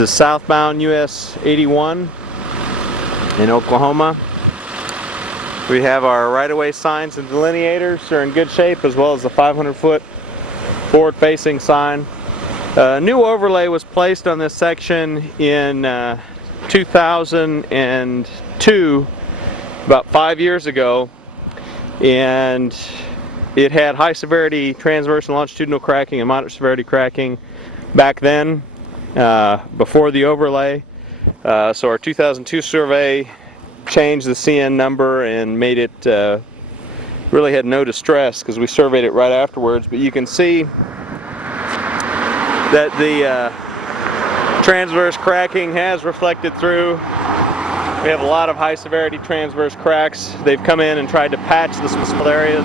The southbound US 81 in Oklahoma. We have our right-of-way signs and delineators are in good shape, as well as the 500-foot forward-facing sign. A new overlay was placed on this section in 2002, about 5 years ago, and it had high severity transverse and longitudinal cracking and moderate severity cracking back then, before the overlay. So our 2002 survey changed the CN number and made it, really had no distress because we surveyed it right afterwards, but you can see that the transverse cracking has reflected through. We have a lot of high severity transverse cracks. They've come in and tried to patch the small areas.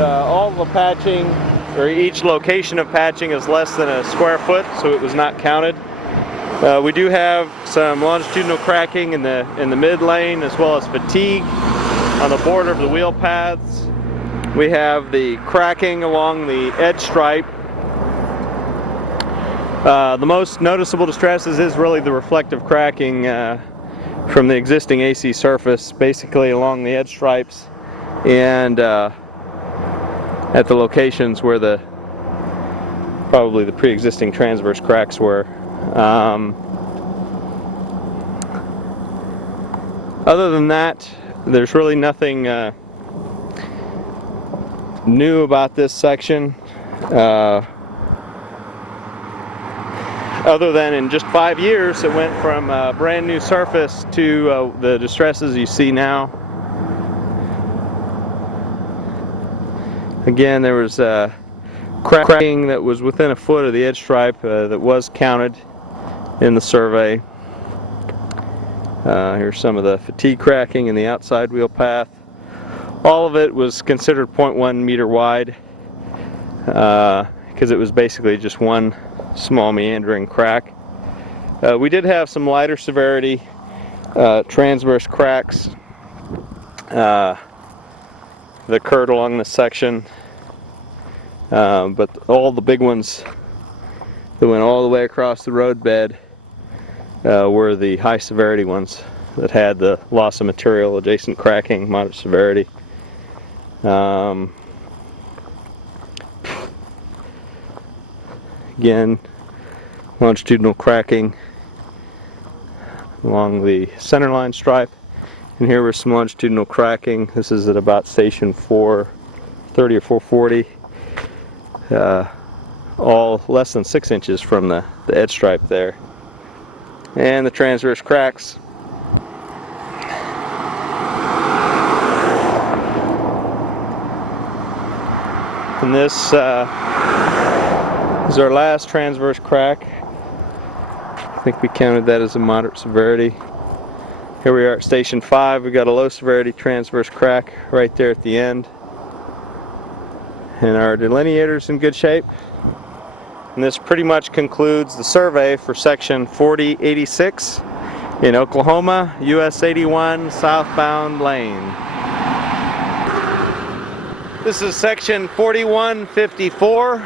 All the patching, or each location of patching, is less than a square foot, so it was not counted. We do have some longitudinal cracking in the mid lane, as well as fatigue on the border of the wheel paths. We have the cracking along the edge stripe. The most noticeable distresses is really the reflective cracking from the existing AC surface, basically along the edge stripes and at the locations where probably the pre-existing transverse cracks were. Other than that, there's really nothing new about this section, other than in just 5 years it went from a brand new surface to the distresses you see now. Again, there was cracking that was within a foot of the edge stripe that was counted in the survey. Here's some of the fatigue cracking in the outside wheel path. All of it was considered 0.1 meter wide because it was basically just one small meandering crack. We did have some lighter severity transverse cracks that occurred along this section, but all the big ones that went all the way across the roadbed were the high severity ones that had the loss of material, adjacent cracking, moderate severity. Again, longitudinal cracking along the centerline stripe, and here was some longitudinal cracking. This is at about station 430 or 440, all less than 6 inches from the edge stripe there. And the transverse cracks. And this is our last transverse crack. I think we counted that as a moderate severity. Here we are at station 5. We got a low severity transverse crack right there at the end. And our delineator's in good shape. And this pretty much concludes the survey for section 4086 in Oklahoma, US 81 southbound lane. This is section 4154.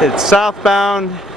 It's southbound